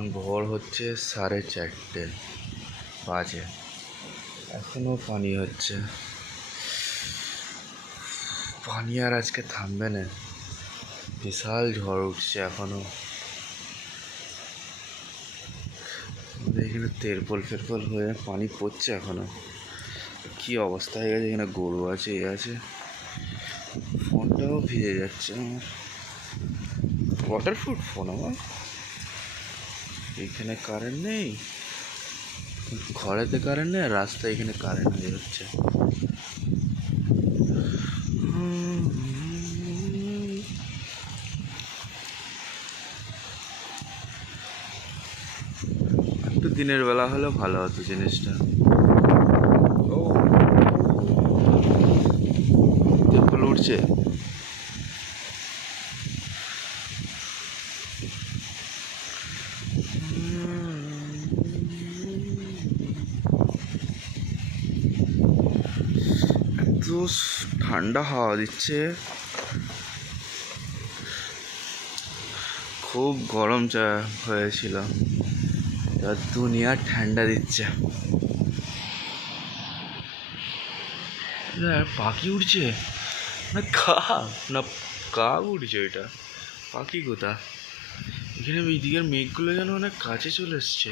এখন ভোর হচ্ছে 4:30 বাজে, এখনো পানি হচ্ছে। পানি আর আজকে থামবে না, বিশাল ঝড় উঠছে এখনো। এখানে তেরপল ফেরপল হয়ে পানি পড়ছে এখনো। কি অবস্থা হয়ে গেছে, এখানে গরু আছে, এ আছে, ফোনটাও ভিজে যাচ্ছে আমার। ওয়াটারপ্রুফ ফোন আমার। এখানে কারেন্ট নেই, ঘরেতে কারেন্ট নেই, আর রাস্তায় এখানে কারেন্ট হয়ে যাচ্ছে। একটু দিনের বেলা হলে ভালো হতো জিনিসটা। ও তেরপল উঠছে। এত ঠান্ডা হাওয়া দিচ্ছে, খুব গরম চা হয়েছিল, এবার দুনিয়া ঠান্ডা দিচ্ছে। পাখি উঠছে না, না কাক উঠছে, এটা পাখি কোথা? এখানে এই দিকের মেঘগুলো যেন অনেক কাছে চলে এসছে।